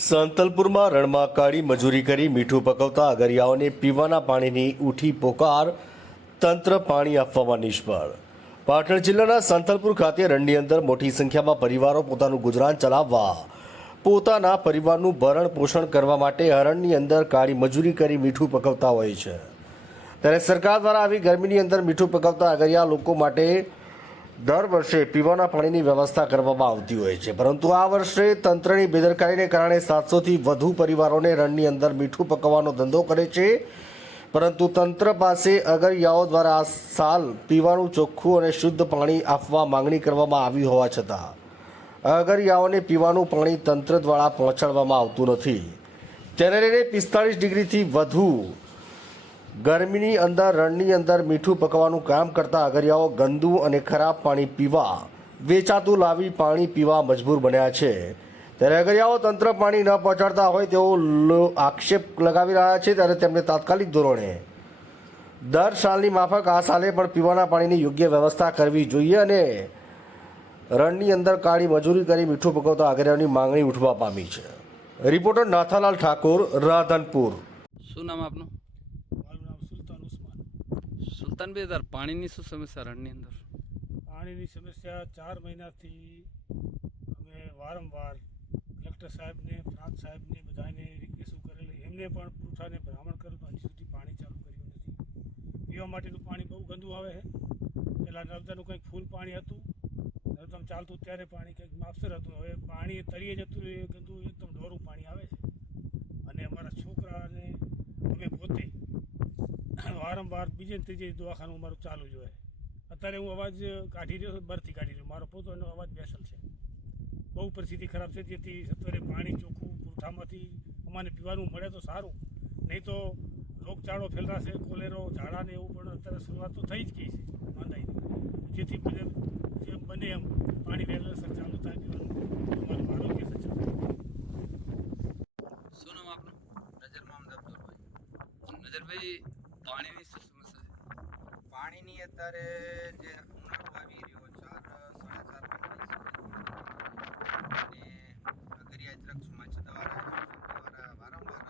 સાંતલપુરમાં રણમાં કાળી મજૂરી કરી મીઠું પકવતા અગરિયાઓને પીવાના પાણીની ઉઠી પોકાર, તંત્ર પાણી આપવામાં નિષ્ફળ. પાટણ જિલ્લાના સંતલપુર ખાતે રણની અંદર મોટી સંખ્યામાં પરિવારો પોતાનું ગુજરાન ચલાવવા, પોતાના પરિવારનું ભરણ પોષણ કરવા માટે હરણની અંદર કાળી મજૂરી કરી મીઠું પકવતા હોય છે. ત્યારે સરકાર દ્વારા આવી ગરમીની અંદર મીઠું પકવતા અગરિયા લોકો માટે દર વર્ષે પીવાના પાણીની વ્યવસ્થા કરવામાં આવતી હોય છે. પરંતુ આ વર્ષે તંત્રની બેદરકારીને કારણે સાતસોથી વધુ પરિવારોને રણની અંદર મીઠું પકવવાનો ધંધો કરે છે. પરંતુ તંત્ર પાસે અગરિયાઓ દ્વારા આ સાલ પીવાનું ચોખ્ખું અને શુદ્ધ પાણી આપવા માંગણી કરવામાં આવી હોવા છતાં અગરિયાઓને પીવાનું પાણી તંત્ર દ્વારા પહોંચાડવામાં આવતું નથી. તેને લઈને પિસ્તાળીસ ડિગ્રીથી વધુ ગરમીની અંદર, રણની અંદર મીઠું પકવાનું કામ કરતા અગરિયાઓ ગંદુ અને ખરાબ પાણી પીવા, વેચાતું લાવી પાણી પીવા મજબૂર બન્યા છે. ત્યારે અગરિયાઓ તંત્ર પાણી ન પહોંચાડતા હોય તેવો આક્ષેપ લગાવી રહ્યા છે ત્યારે તેમને તાત્કાલિક ધોરણે દર સાલની માફક આ સાલે પણ પીવાના પાણીની યોગ્ય વ્યવસ્થા કરવી જોઈએ અને રણની અંદર કાળી મજૂરી કરી મીઠું પકવતા અગરિયાઓની માંગણી ઉઠવા પામી છે. રિપોર્ટર નાથાલાલ ઠાકોર, રાધનપુર. શું નામ આપનું મારું નામ સુલતાન ઉસ્માન સુલતાનભાઈ બેદાર પાણીની શું સમસ્યા રણની અંદર? પાણીની સમસ્યા ચાર મહિનાથી અમે વારંવાર કલેક્ટર સાહેબને, પ્રાંત સાહેબને બધાને રિક્વેસ્ટ કરેલી. એમને પણ પૂઠાને ભ્રામણ કરેલું હજી સુધી પાણી ચાલુ કર્યું નથી. પીવા માટેનું પાણી બહુ ગંદુ આવે છે. પહેલાં નર્મદાનું કંઈક ફૂલ પાણી હતું. નર્મદામાં ચાલતું ત્યારે પાણી કંઈક માપસર હતું. હવે પાણી તળીએ જતું એ ગંદુ એકદમ ઢોરું પાણી આવે છે. અને અમારા છોકરાને અમે પોતે વારંવાર, બીજે ને ત્રીજે દવાખાનું મારું ચાલુ જ હોય. અત્યારે હું અવાજ કાઢી રહ્યો છું, બરથી કાઢી રહ્યો મારો પોતો એનો અવાજ બેસલ છે. બહુ પરિસ્થિતિ ખરાબ છે, જેથી સત્વરે પાણી ચોખ્ખું પૂરઠામાંથી અમારે પીવાનું મળે તો સારું. નહીં તો રોગચાળો ફેલાશે, કોલેરો ઝાડાને એવું પણ અત્યારે શરૂઆત તો થઈ જ ગઈ છે, માંદાઈની. જેથી મને જેમ બને એમ પાણી વહેલાસર ચાલુ થાય પીવાનું અમારું આરોગ્ય સચવાય શું નામ આપનું નજર મામદ અબ્દુલભાઈ નજરભાઈ પાણીની શું સમસ્યા છે પાણીની અત્યારે જે ઉનાળો આવી રહ્યો ચાર મહિના છે અને અગરિયા દ્રક્ષ માછ દ્વારા દ્વારા વારંવાર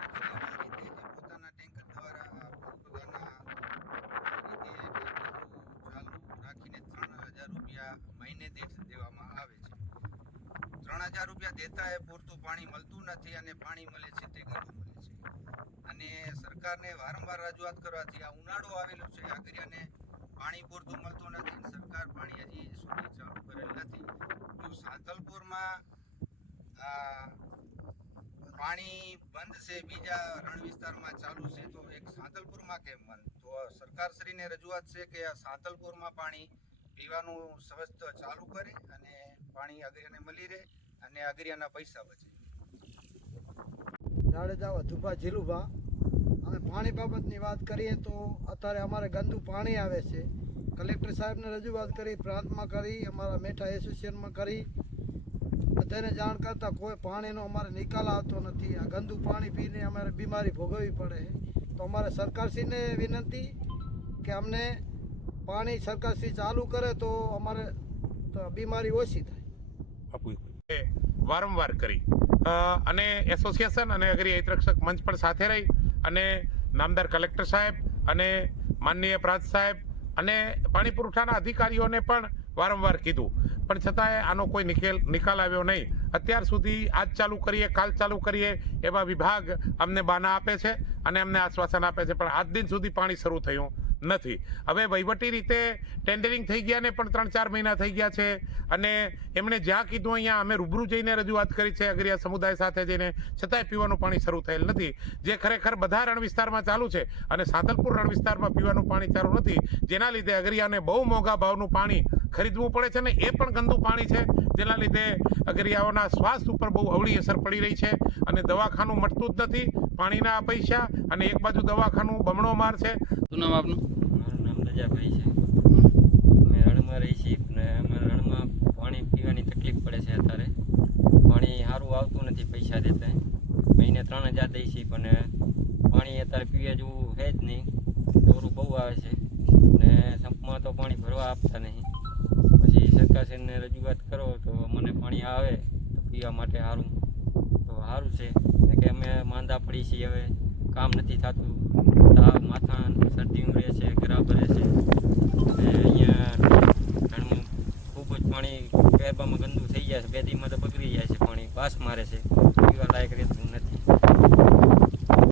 રજૂઆત પોતાના ટેન્કર દ્વારા પોતાના રીતે ચાલુ રાખીને ત્રણ હજાર રૂપિયા મહિને દીઠ દેવામાં આવે છે ત્રણ હજાર રૂપિયા દેતા એ પૂરતું પાણી મળતું નથી અને પાણી મળે છે તે ગંદુ મળે છે. અને સરકારને વારંવાર રજૂઆત કરવાથી આ ઉનાળો આવેલો છે આગરિયાને પાણી પૂરતું મળતું નથી સરકાર પાણી હજી સુધી ચાલુ કરેલ નથી. જો સાંતલપુરમાં પાણી બંધ છે, બીજા રણ વિસ્તારમાં ચાલુ છે, તો એક સાંતલપુરમાં કેમ બંધ? તો સરકારશ્રીને રજૂઆત છે કે આ સાંતલપુરમાં પાણી પીવાનું સ્વસ્થ ચાલુ કરે અને પાણી અગરિયાને મળી રહે. અને અગરિયાના પૈસા બચે. જાડેજા વધુભા જીલુભા અને પાણી બાબતની વાત કરીએ તો અત્યારે અમારે ગંદુ પાણી આવે છે. કલેક્ટર સાહેબને રજૂઆત કરી પ્રાંતમાં કરી અમારા મેઠા એસોસિએશનમાં કરી. બધાને જાણ કરતાં કોઈ પાણીનો અમારે નિકાલ આવતો નથી. આ ગંદુ પાણી પીને અમારે બીમારી ભોગવવી પડે તો અમારે સરકારશ્રીને વિનંતી કે અમને પાણી સરકારશ્રી ચાલુ કરે તો અમારે બીમારી ઓછી થાય. વારંવાર કરી. અને એસોસિએશન અને અગ્રી હિતરક્ષક મંચ પણ સાથે રહી અને નામદાર કલેક્ટર સાહેબ અને માનનીય પ્રાંત સાહેબ અને પાણી પુરવઠાના અધિકારીઓને પણ વારંવાર કીધું. પણ છતાંય આનો કોઈ નિકેલ નિકાલ આવ્યો નહીં. અત્યાર સુધી આજ ચાલુ કરીએ, કાલ ચાલુ કરીએ એવા વિભાગ અમને બાના આપે છે અને અમને આશ્વાસન આપે છે. પણ આજ દિન સુધી પાણી શરૂ થયું. નથી. હવે વહીવટી રીતે ટેન્ડરિંગ થઈ ગયા ને પણ ત્રણ ચાર મહિના થઈ ગયા છે. અને એમણે જ્યાં કીધું અહીંયા અમે રૂબરૂ જઈને રજૂઆત કરી છે અગરિયા સમુદાય સાથે જઈને. છતાંય પીવાનું પાણી શરૂ થયેલ નથી. જે ખરેખર બધા રણ વિસ્તારમાં ચાલુ છે અને સાતલપુર રણ વિસ્તારમાં પીવાનું પાણી ચાલુ નથી, જેના લીધે અગરિયાને બહુ મોંઘા ભાવનું પાણી ખરીદવું પડે છે ને એ પણ ગંદુ પાણી છે, જેના લીધે અગરિયાઓના સ્વાસ્થ્ય ઉપર બહુ અવળી અસર પડી રહી છે અને દવાખાનું મળતું જ નથી. પાણીના પૈસા અને એક બાજુ દવાખાનું બમણો માર છે શું નામ આપનું? મારું નામ રજાભાઈ છે. અમે રણમાં રહી છીએ. ને અમે રણમાં પાણી પીવાની તકલીફ પડે છે અત્યારે. પાણી સારું આવતું નથી પૈસા દેતા. મહિને ત્રણ હજાર દઈ છીએ પણ પાણી અત્યારે પીવા જેવું છે જ નહીં. દોરું બહુ આવે છે. ને સંપમાં તો પાણી ભરવા આપતા નહીં. પછી સરકારશ્રીને રજૂઆત કરો તો મને પાણી આવે તો પીવા માટે સારું. સારું છે. કે અમે માંદા પડી છીએ હવે. કામ નથી થતું. તાવ માથા શરદી રહે છે ગરા ભરે છે. અહીંયા ઘણું ખૂબ જ પાણી પહેરવામાં ગંદુ થઈ જાય છે. બે દીમાં તો બગડી જાય છે પાણી. પાસ મારે છે. પીવા લાયક રહેતું નથી.